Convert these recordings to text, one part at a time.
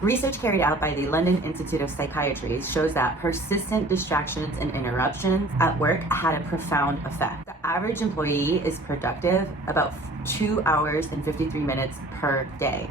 Research carried out by the London Institute of Psychiatry shows that persistent distractions and interruptions at work had a profound effect. The average employee is productive about 2 hours and 53 minutes per day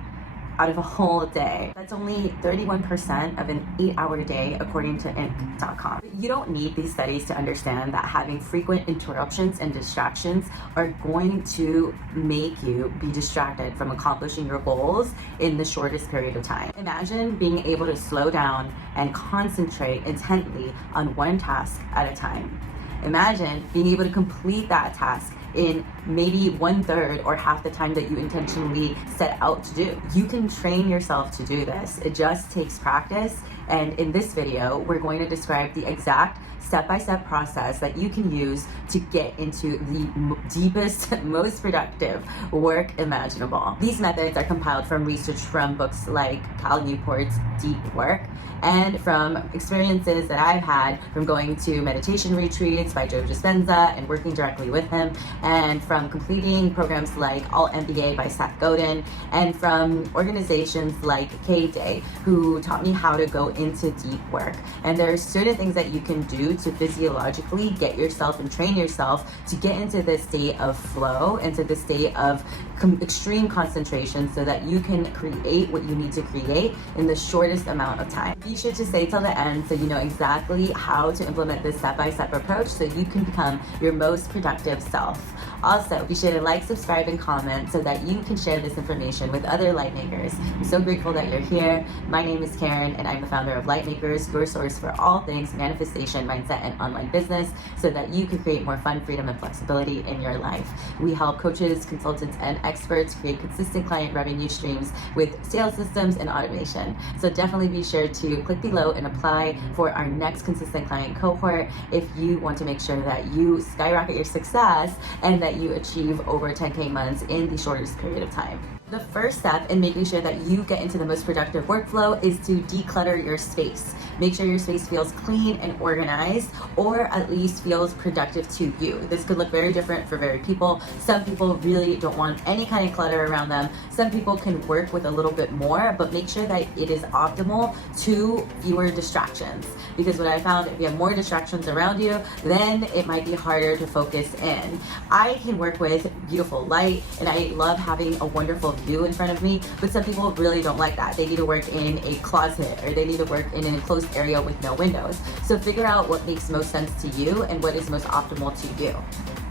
out of a whole day. That's only 31% of an 8-hour day, according to Inc.com. You don't need these studies to understand that having frequent interruptions and distractions are going to make you be distracted from accomplishing your goals in the shortest period of time. Imagine being able to slow down and concentrate intently on one task at a time. Imagine being able to complete that task in maybe 1/3 or half the time that you intentionally set out to do. You can train yourself to do this. It just takes practice. And in this video, we're going to describe the exact step-by-step process that you can use to get into the deepest, most productive work imaginable. These methods are compiled from research from books like Cal Newport's Deep Work and from experiences that I've had from going to meditation retreats by Joe Dispenza and working directly with him, and from completing programs like Alt MBA by Seth Godin, and from organizations like K-Day, who taught me how to go into deep work. And there are certain things that you can do to physiologically get yourself and train yourself to get into this state of flow, into this state of extreme concentration, so that you can create what you need to create in the shortest amount of time. Be sure to stay till the end so you know exactly how to implement this step-by-step approach so you can become your most productive self. Also, be sure to like, subscribe, and comment so that you can share this information with other light makers. I'm so grateful that you're here. My name is Karen, and I'm the founder of Light Makers, your source for all things manifestation, mindset, and online business, so that you can create more fun, freedom, and flexibility in your life. We help coaches, consultants, and experts create consistent client revenue streams with sales systems and automation. So definitely be sure to click below and apply for our next consistent client cohort if you want to make sure that you skyrocket your success and that you achieve over 10K months in the shortest period of time. The first step in making sure that you get into the most productive workflow is to declutter your space. Make sure your space feels clean and organized, or at least feels productive to you. This could look very different for various people. Some people really don't want any kind of clutter around them. Some people can work with a little bit more, but make sure that it is optimal to fewer distractions. Because what I found, if you have more distractions around you, then it might be harder to focus in. I can work with beautiful light, and I love having a wonderful view in front of me, but some people really don't like that. They need to work in a closet, or they need to work in an enclosed area with no windows. So figure out what makes most sense to you and what is most optimal to you.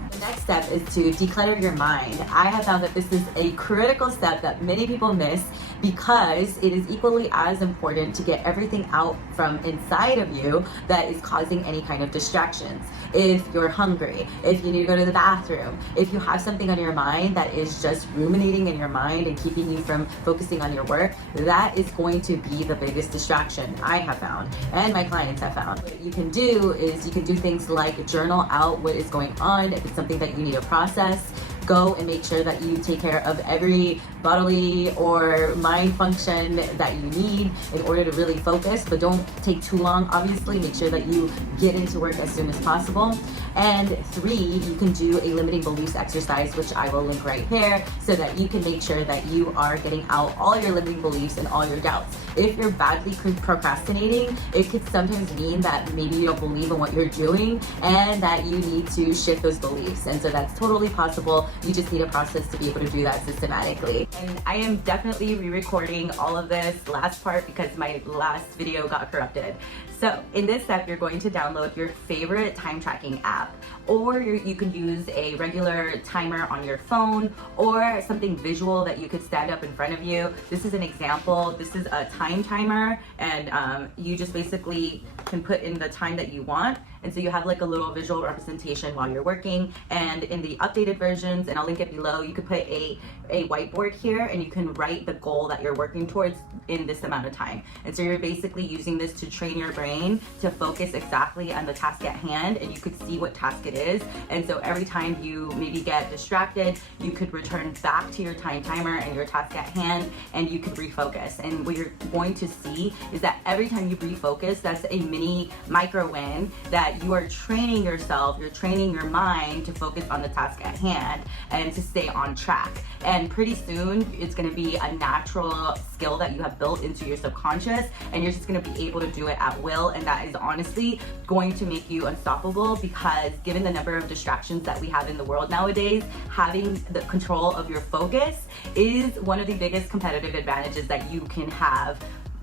The next step is to declutter your mind. I have found that this is a critical step that many people miss, because it is equally as important to get everything out from inside of you that is causing any kind of distractions. If you're hungry, if you need to go to the bathroom, if you have something on your mind that is just ruminating in your mind and keeping you from focusing on your work, that is going to be the biggest distraction I have found and my clients have found. What you can do is you can do things like journal out what is going on. If it's something that you need to process, go and make sure that you take care of every bodily or mind function that you need in order to really focus, but don't take too long. Obviously, make sure that you get into work as soon as possible. And 3, you can do a limiting beliefs exercise, which I will link right here, so that you can make sure that you are getting out all your limiting beliefs and all your doubts. If you're badly procrastinating, it could sometimes mean that maybe you don't believe in what you're doing and that you need to shift those beliefs. And so that's totally possible. You just need a process to be able to do that systematically. And I am definitely re-recording all of this last part because my last video got corrupted. So in this step, you're going to download your favorite time tracking app, or you can use a regular timer on your phone, or something visual that you could stand up in front of you. This is an example. This is a time timer, and you just basically can put in the time that you want. And so you have like a little visual representation while you're working. And in the updated versions, and I'll link it below, you could put a whiteboard here, and you can write the goal that you're working towards in this amount of time. And so you're basically using this to train your brain brain to focus exactly on the task at hand, and you could see what task it is. And so every time you maybe get distracted, you could return back to your time timer and your task at hand, and you could refocus. And what you're going to see is that every time you refocus, that's a mini micro win that you are training yourself, you're training your mind to focus on the task at hand and to stay on track. And pretty soon it's going to be a natural skill that you have built into your subconscious, and you're just going to be able to do it at will. And that is honestly going to make you unstoppable, because given the number of distractions that we have in the world nowadays, having the control of your focus is one of the biggest competitive advantages that you can have,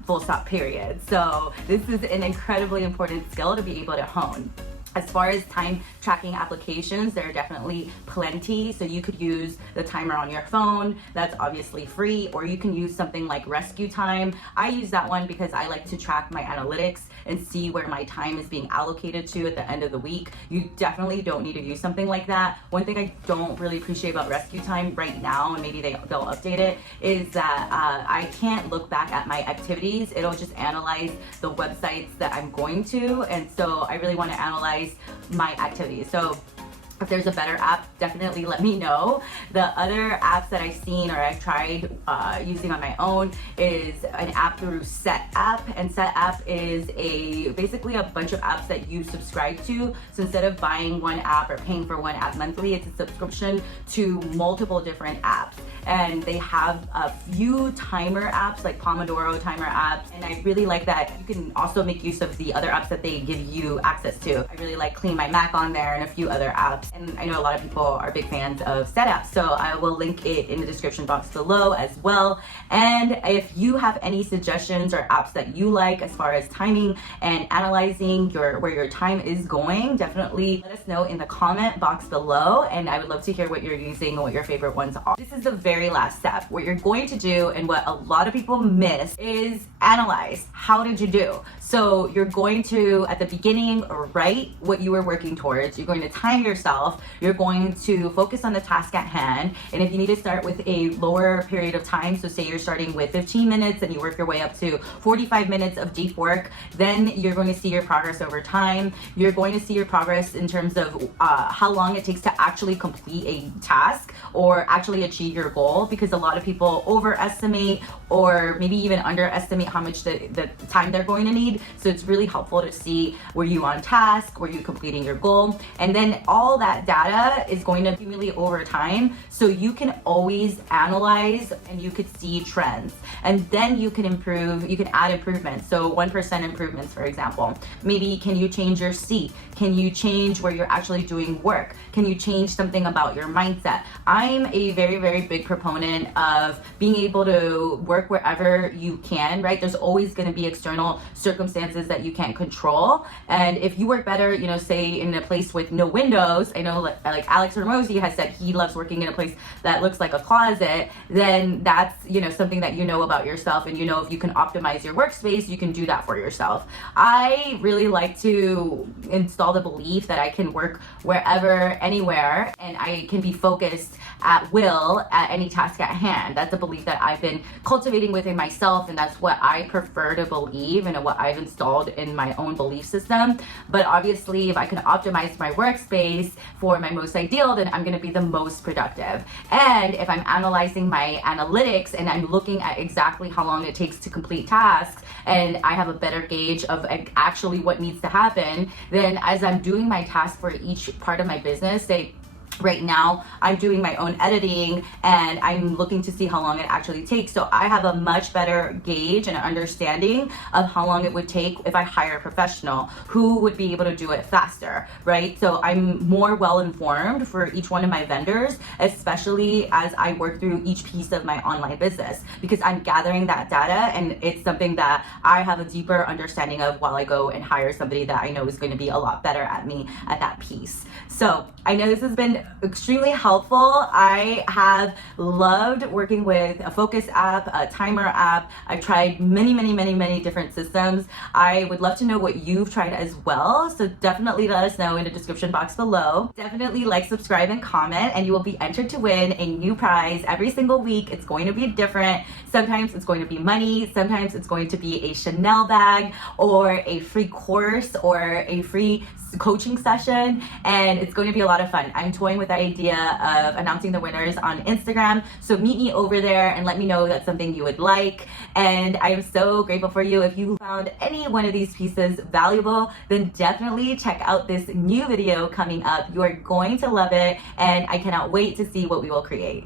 full stop, period. So this is an incredibly important skill to be able to hone. As far as time tracking applications, there are definitely plenty. So you could use the timer on your phone, that's obviously free, or you can use something like Rescue Time. I use that one because I like to track my analytics and see where my time is being allocated to at the end of the week. You definitely don't need to use something like that. One thing I don't really appreciate about Rescue Time right now, and maybe they'll update it, is that I can't look back at my activities. It'll just analyze the websites that I'm going to, and so I really want to analyze my activities. So if there's a better app, definitely let me know. The other apps that I've seen or I've tried using on my own is an app through Set App, and Set App is basically a bunch of apps that you subscribe to. So instead of buying one app or paying for one app monthly, it's a subscription to multiple different apps. And they have a few timer apps like Pomodoro timer apps, and I really like that you can also make use of the other apps that they give you access to. I really like Clean My Mac on there and a few other apps. And I know a lot of people are big fans of Set App, so I will link it in the description box below as well. And if you have any suggestions or apps that you like as far as timing and analyzing where your time is going, definitely let us know in the comment box below, and I would love to hear what you're using and what your favorite ones are. This is the very last step. What you're going to do, and what a lot of people miss, is analyze. How did you do? So you're going to, at the beginning, write what you were working towards. You're going to time yourself. You're going to focus on the task at hand. And if you need to start with a lower period of time, so say you're starting with 15 minutes and you work your way up to 45 minutes of deep work, then you're going to see your progress over time. You're going to see your progress in terms of how long it takes to actually complete a task or actually achieve your goal, because a lot of people overestimate or maybe even underestimate how much the time they're going to need. So it's really helpful to see, were you on task, were you completing your goal, and then all that data is going to accumulate over time, so you can always analyze and you could see trends, and then you can improve, you can add improvements. So 1% improvements, for example. Maybe can you change your seat? Can you change where you're actually doing work? Can you change something about your mindset? I'm a very, very big proponent of being able to work wherever you can, right? There's always going to be external circumstances that you can't control. And if you work better, you know, say in a place with no windows, I know like Alex Hormozy has said he loves working in a place that looks like a closet, then that's, you know, something that you know about yourself, and you know, if you can optimize your workspace, you can do that for yourself. I really like to install the belief that I can work wherever, anywhere, and I can be focused at will at any task at hand. That's a belief that I've been cultivating within myself, and that's what I prefer to believe and what I've installed in my own belief system. But obviously, if I can optimize my workspace for my most ideal, then I'm going to be the most productive. And if I'm analyzing my analytics and I'm looking at exactly how long it takes to complete tasks, and I have a better gauge of actually what needs to happen, then as I'm doing my task for each part of my business, say right now I'm doing my own editing and I'm looking to see how long it actually takes. So I have a much better gauge and understanding of how long it would take if I hire a professional who would be able to do it faster, right? So I'm more well informed for each one of my vendors, especially as I work through each piece of my online business, because I'm gathering that data, and it's something that I have a deeper understanding of while I go and hire somebody that I know is going to be a lot better at me at that piece. So I know this has been extremely helpful. I have loved working with a focus app, a timer app. I've tried many different systems. I would love to know what you've tried as well. So definitely let us know in the description box below. Definitely like, subscribe, and comment, and you will be entered to win a new prize every single week. It's going to be different. Sometimes it's going to be money. Sometimes it's going to be a Chanel bag or a free course or a free coaching session, and it's going to be a lot of fun. I'm toying with the idea of announcing the winners on Instagram, so meet me over there and let me know that's something you would like. And I am so grateful for you. If you found any one of these pieces valuable, then definitely check out this new video coming up. You are going to love it, and I cannot wait to see what we will create.